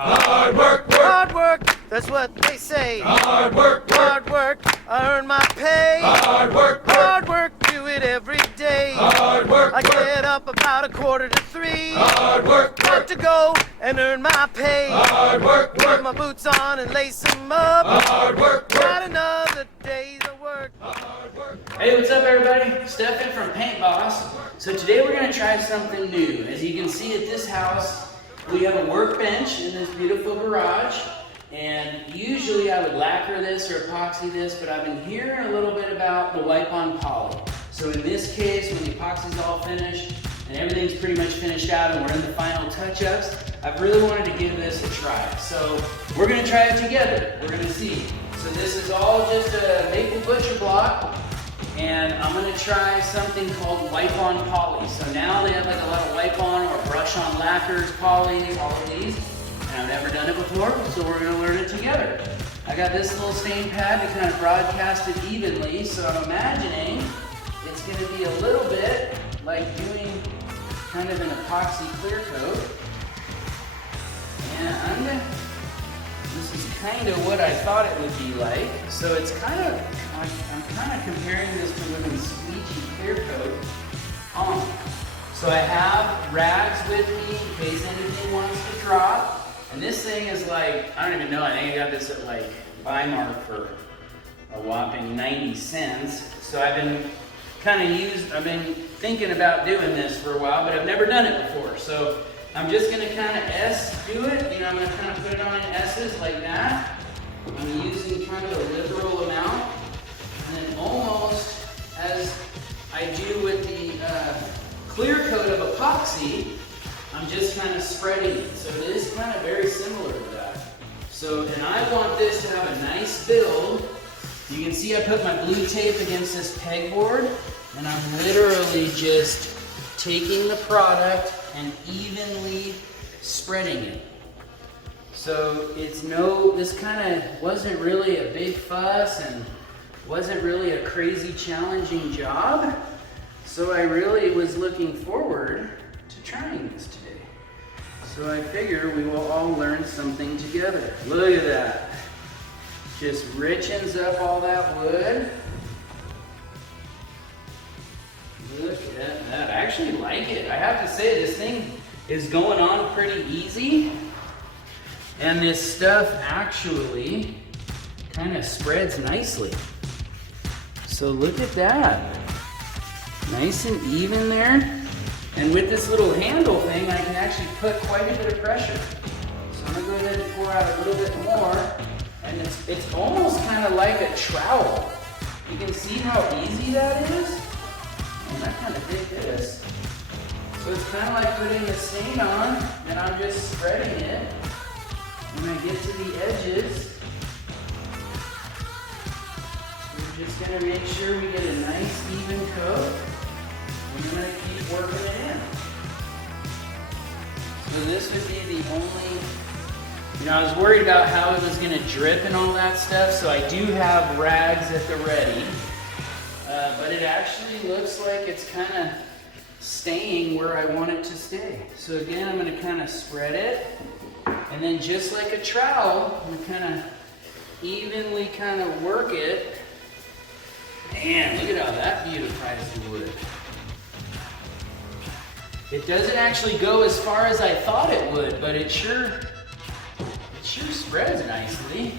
Hard work, Hard work, that's what they say. hard work, Hard work, I earn my pay. hard work, Hard work, do it every day. hard work, I get up about 2:45. hard work, Got to go and earn my pay. hard work, Put my boots on and lace them up. hard work, Got another day's of work. Hey, what's up everybody? Stefan from Paint Boss. So today we're going to try something new. As you can see at this house, we have a workbench in this beautiful garage. And usually I would lacquer this or epoxy this, but I've been hearing a little bit about the wipe-on poly. So in this case, when the epoxy's all finished and everything's pretty much finished out and we're in the final touch-ups, I've really wanted to give this a try. So we're going to try it together. We're going to see. So this is all just a maple butcher block. And I'm going to try something called wipe-on poly. So now they have like a lot of wipe-on or brush-on lacquers, polys, all of these. And I've never done it before, so we're going to learn it together. I got this little stain pad to kind of broadcast it evenly, so I'm imagining it's going to be a little bit like doing kind of an epoxy clear coat. And this is kind of what I thought it would be like. So it's kind of, I'm kind of comparing this to living squeegee clear coat on. So I have rags with me in case anything wants to drop. And this thing is like, I don't even know, I think I got this at like Weimar for a whopping 90 cents. So I've been thinking about doing this for a while, but I've never done it before. So I'm just gonna kind of do it. You know, I'm gonna kind of put it on in S's like that. I'm using kind of a liberal amount. And then almost as I do with the clear coat of epoxy, I'm just kind of spreading it. So it is kind of very similar to that. So, and I want this to have a nice build. You can see I put my blue tape against this pegboard, and I'm literally just taking the product and evenly spreading it. So it's this kind of wasn't really a big fuss and wasn't really a crazy challenging job. So I really was looking forward to trying this today. So I figure we will all learn something together. Look at that. Just richens up all that wood. Look at that. I actually like it. I have to say this thing is going on pretty easy. And this stuff actually kind of spreads nicely. So look at that. Nice and even there. And with this little handle thing, I can actually put quite a bit of pressure. So I'm gonna go ahead and pour out a little bit more. And it's almost kind of like a trowel. You can see how easy that is. And I kind of dig this. So it's kind of like putting the stain on, and I'm just spreading it. When I get to the edges, we're just gonna make sure we get a nice even coat. I'm gonna keep working it in. So this would be the only, I was worried about how it was gonna drip and all that stuff, so I do have rags at the ready. But it actually looks like it's kind of staying where I want it to stay. So again, I'm gonna kind of spread it, and then just like a trowel, I'm gonna kind of evenly kind of work it. Man, look at how that beautifies the wood. It doesn't actually go as far as I thought it would, but it sure spreads nicely.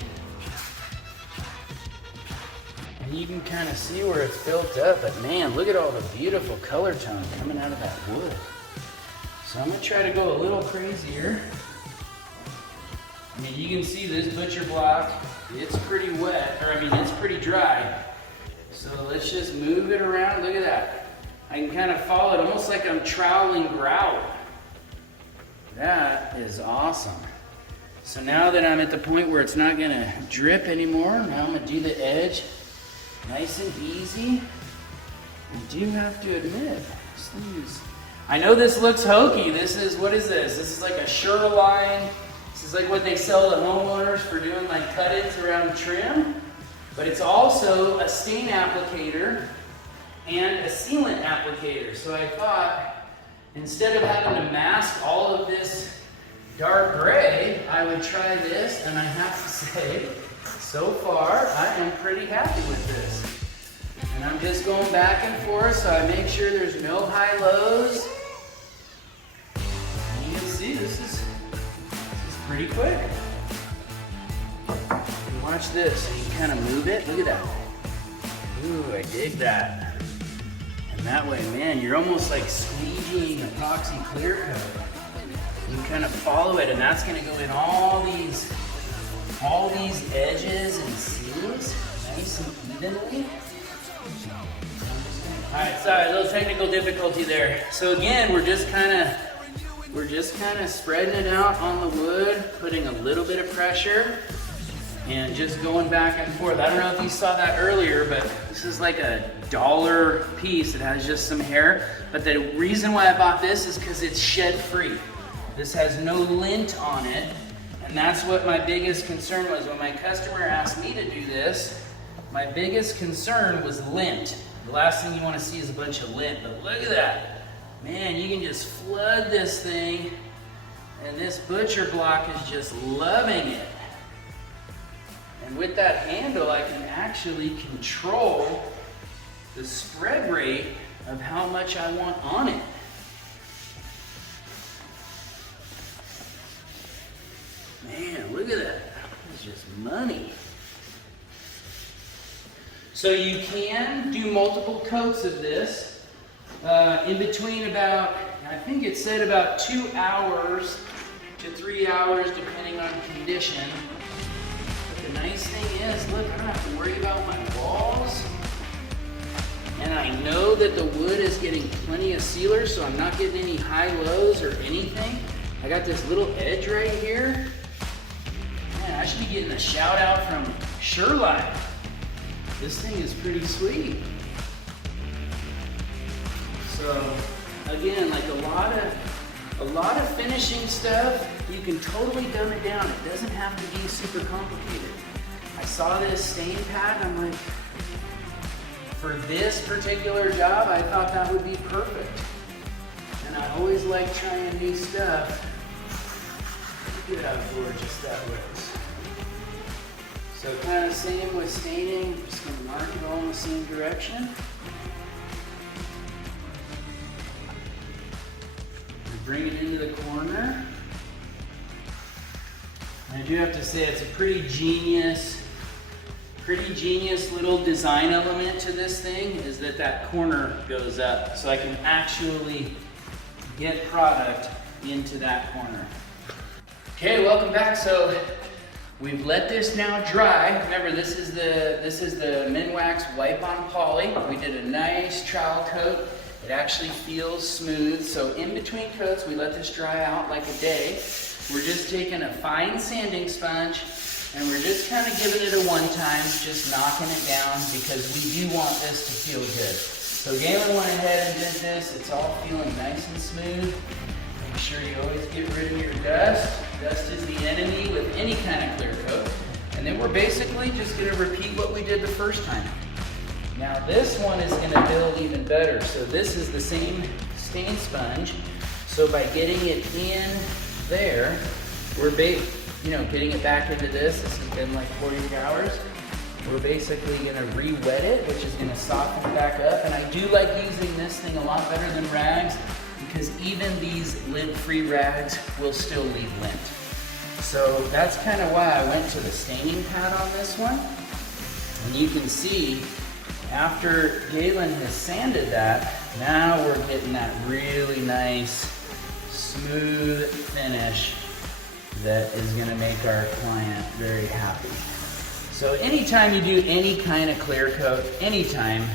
And you can kind of see where it's built up, but man, look at all the beautiful color tone coming out of that wood. So I'm gonna try to go a little crazier. I mean, you can see this butcher block, it's pretty wet, it's pretty dry. So let's just move it around, look at that. I can kind of follow it almost like I'm troweling grout. That is awesome. So now that I'm at the point where it's not gonna drip anymore, now I'm gonna do the edge nice and easy. I do have to admit, I know this looks hokey. What is this? This is like a Shoreline. This is like what they sell to homeowners for doing like cut-ins around trim. But it's also a stain applicator and a sealant applicator. So I thought, instead of having to mask all of this dark gray, I would try this, and I have to say, so far, I am pretty happy with this. And I'm just going back and forth so I make sure there's no high lows. And you can see this is pretty quick. And watch this, and you kind of move it, look at that. Ooh, I dig that. And that way, man, you're almost like squeegeeing epoxy clear coat. You can kind of follow it, and that's gonna go in all these edges and seams, nice and evenly. All right, sorry, a little technical difficulty there. So again, we're just kind of spreading it out on the wood, putting a little bit of pressure, and just going back and forth. I don't know if you saw that earlier, but this is like a $1 piece. It has just some hair, but the reason why I bought this is because it's shed-free. This has no lint on it, and that's what my biggest concern was. When my customer asked me to do this, my biggest concern was lint. The last thing you want to see is a bunch of lint, but look at that. Man, you can just flood this thing, and this butcher block is just loving it. And with that handle, I can actually control the spread rate of how much I want on it. Man, look at that. It's just money. So you can do multiple coats of this in between about, I think it said about 2 hours to 3 hours depending on condition. But the nice thing is, look, I don't have to worry about my walls. And I know that the wood is getting plenty of sealer, so I'm not getting any high lows or anything. I got this little edge right here. Man, I should be getting a shout out from Sherlock. This thing is pretty sweet. So again, like a lot of finishing stuff, you can totally dumb it down. It doesn't have to be super complicated. I saw this stain pad, and I'm like, for this particular job, I thought that would be perfect. And I always like trying new stuff. Look at how gorgeous that looks. So kind of same with staining, just gonna mark it all in the same direction. Bring it into the corner. And I do have to say it's a pretty genius little design element to this thing, is that corner goes up. So I can actually get product into that corner. Okay, welcome back. So we've let this now dry. Remember, this is the Minwax Wipe on Poly. We did a nice trowel coat. It actually feels smooth. So in between coats, we let this dry out like a day. We're just taking a fine sanding sponge, and we're just kind of giving it a one-time, just knocking it down, because we do want this to feel good. So Galen went ahead and did this. It's all feeling nice and smooth. Make sure you always get rid of your dust. Dust is the enemy with any kind of clear coat. And then we're basically just gonna repeat what we did the first time. Now this one is gonna build even better. So this is the same stain sponge. So by getting it in there, we're getting it back into this. This has been like 48 hours. We're basically gonna re-wet it, which is gonna soften it back up. And I do like using this thing a lot better than rags, because even these lint-free rags will still leave lint. So that's kind of why I went to the staining pad on this one. And you can see, after Galen has sanded that, now we're getting that really nice, smooth finish that is gonna make our client very happy. So anytime you do any kind of clear coat, anytime,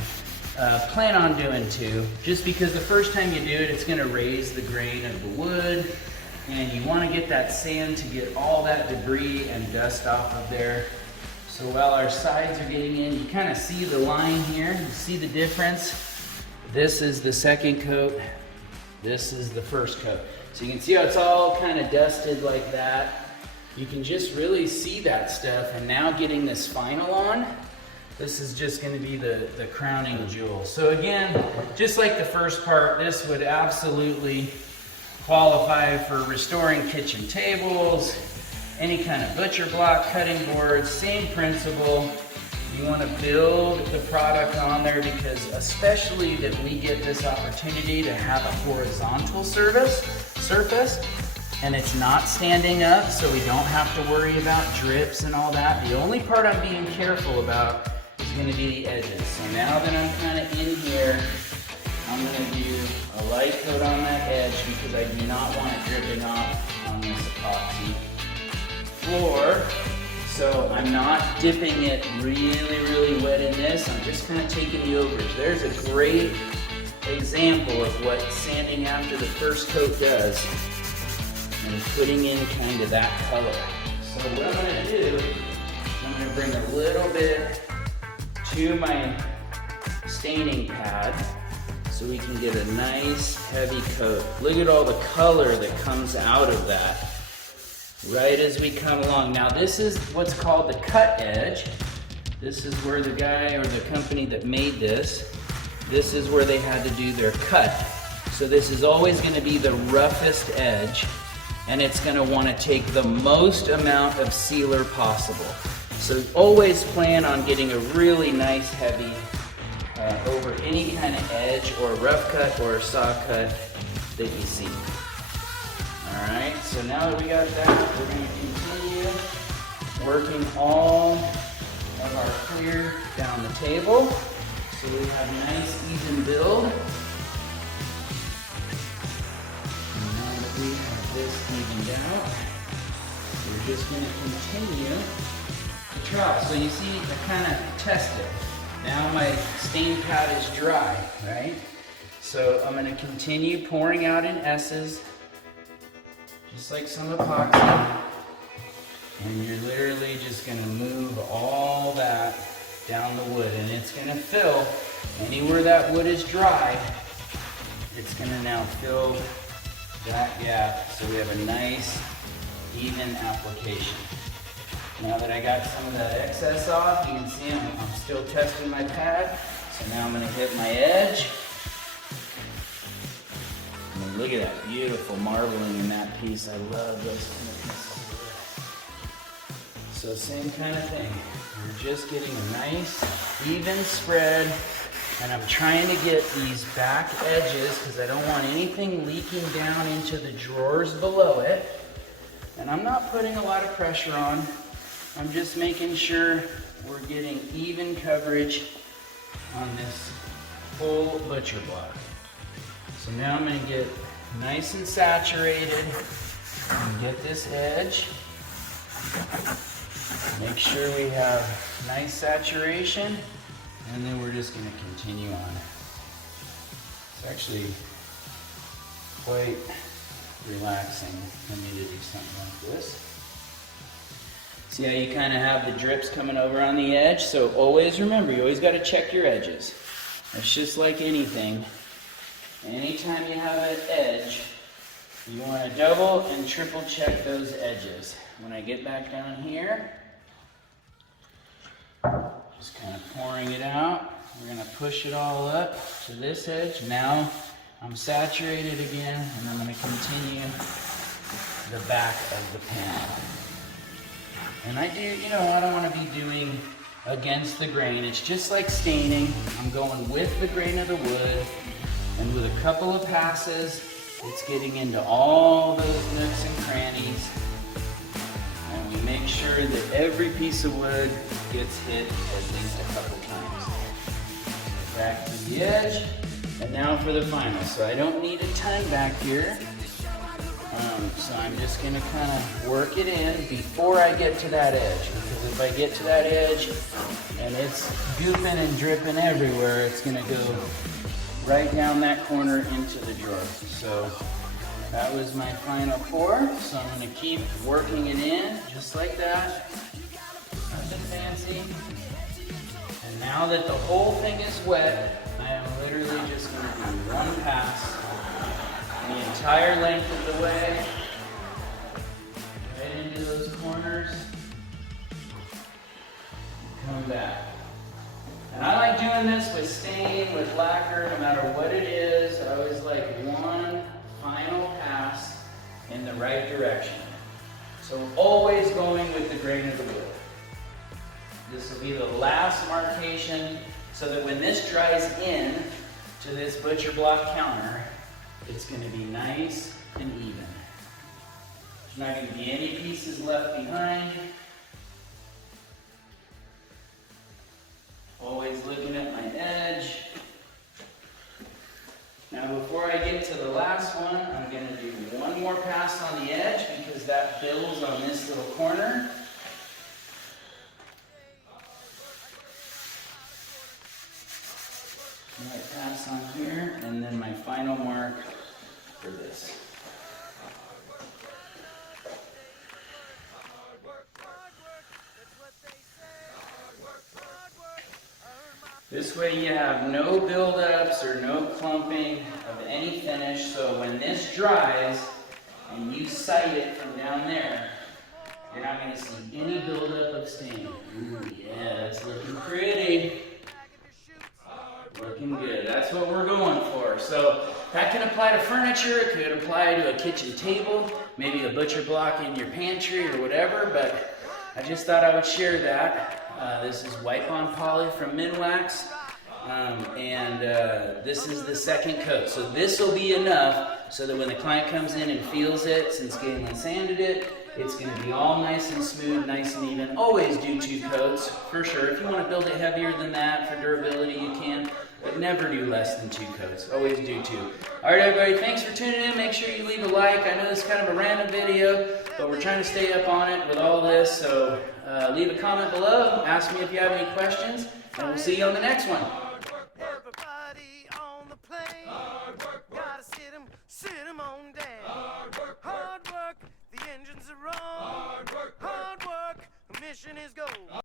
plan on doing 2, just because the first time you do it, it's gonna raise the grain of the wood, and you wanna get that sand to get all that debris and dust off of there. So while our sides are getting in, you kind of see the line here, you see the difference. This is the second coat, this is the first coat. So you can see how it's all kind of dusted like that. You can just really see that stuff, and now getting this final on, this is just going to be the crowning jewel. So again, just like the first part, this would absolutely qualify for restoring kitchen tables, any kind of butcher block, cutting board, same principle. You want to build the product on there because especially that we get this opportunity to have a horizontal surface and it's not standing up, so we don't have to worry about drips and all that. The only part I'm being careful about is going to be the edges. So now that I'm kind of in here, I'm going to do a light coat on that edge because I do not want it dripping off on this epoxy floor. So I'm not dipping it really wet in this. I'm just kind of taking the overage. There's a great example of what sanding after the first coat does and putting in kind of that color. So what I'm going to do, I'm going to bring a little bit to my staining pad so we can get a nice heavy coat. Look at all the color that comes out of that right as we come along. Now this is what's called the cut edge. This is where the guy or the company that made this is where they had to do their cut. So this is always going to be the roughest edge, and it's going to want to take the most amount of sealer possible. So always plan on getting a really nice heavy over any kind of edge or rough cut or saw cut that you see. Alright, so now that we got that, we're going to continue working all of our clear down the table so we have a nice even build. And now that we have this evened out, we're just going to continue to try. So you see, I kind of tested. Now my stain pad is dry, right? So I'm going to continue pouring out in S's, just like some epoxy. And you're literally just going to move all that down the wood, and it's going to fill anywhere that wood is dry. It's going to now fill that gap so we have a nice even application. Now that I got some of that excess off, you can see I'm still testing my pad. So now I'm going to hit my edge. I mean, look at that beautiful marbling in that piece. I love those kind of pieces. So same kind of thing. We're just getting a nice even spread, and I'm trying to get these back edges because I don't want anything leaking down into the drawers below it. And I'm not putting a lot of pressure on. I'm just making sure we're getting even coverage on this full butcher block. So now I'm going to get nice and saturated and get this edge. Make sure we have nice saturation, and then we're just going to continue on. It's actually quite relaxing for me to do something like this. See how you kind of have the drips coming over on the edge? So always remember, you always got to check your edges. It's just like anything. Anytime you have an edge, you want to double and triple check those edges. When I get back down here, just kind of pouring it out. We're going to push it all up to this edge. Now I'm saturated again, and I'm going to continue the back of the pan. And I do, I don't want to be doing against the grain. It's just like staining. I'm going with the grain of the wood, and with a couple of passes, it's getting into all those nooks and crannies. And we make sure that every piece of wood gets hit at least a couple times. Back to the edge, and now for the final. So I don't need a ton back here. So I'm just going to kind of work it in before I get to that edge. Because if I get to that edge and it's gooping and dripping everywhere, it's going to go right down that corner into the drawer. So that was my final pour. So I'm going to keep working it in just like that. Nothing fancy. And now that the whole thing is wet, I am literally just going to do one pass the entire length of the way, right into those corners, come back. And I like doing this with stain, with lacquer, no matter what it is. I always like one final pass in the right direction. So always going with the grain of the wood. This will be the last marcation so that when this dries in to this butcher block counter, it's going to be nice and even. There's not going to be any pieces left behind. Always looking at my edge. Now before I get to the last one, I'm going to do one more pass on the edge because that builds on this little corner. Right pass on here, and then my final mark for this. This way you have no buildups or no clumping of any finish, so when this dries and you sight it from down there, you're not going to see any buildup of stain. Ooh, yeah, that's looking pretty. Looking good. That's what we're going for. So that can apply to furniture. It could apply to a kitchen table, maybe a butcher block in your pantry or whatever, but I just thought I would share that. This is Wipe On Poly from Minwax, and this is the second coat. So this will be enough so that when the client comes in and feels it, since Galen sanded it, it's going to be all nice and smooth, nice and even. Always do 2 coats, for sure. If you want to build it heavier than that for durability, you can, but never do less than 2 coats. Always do 2. All right, everybody, thanks for tuning in. Make sure you leave a like. I know this is kind of a random video, but we're trying to stay up on it with all this, so leave a comment below. Ask me if you have any questions, and we'll see you on the next one. Everybody on the plane. Gotta sit 'em on down. Hard work, the engines are on. Hard work, mission is gold.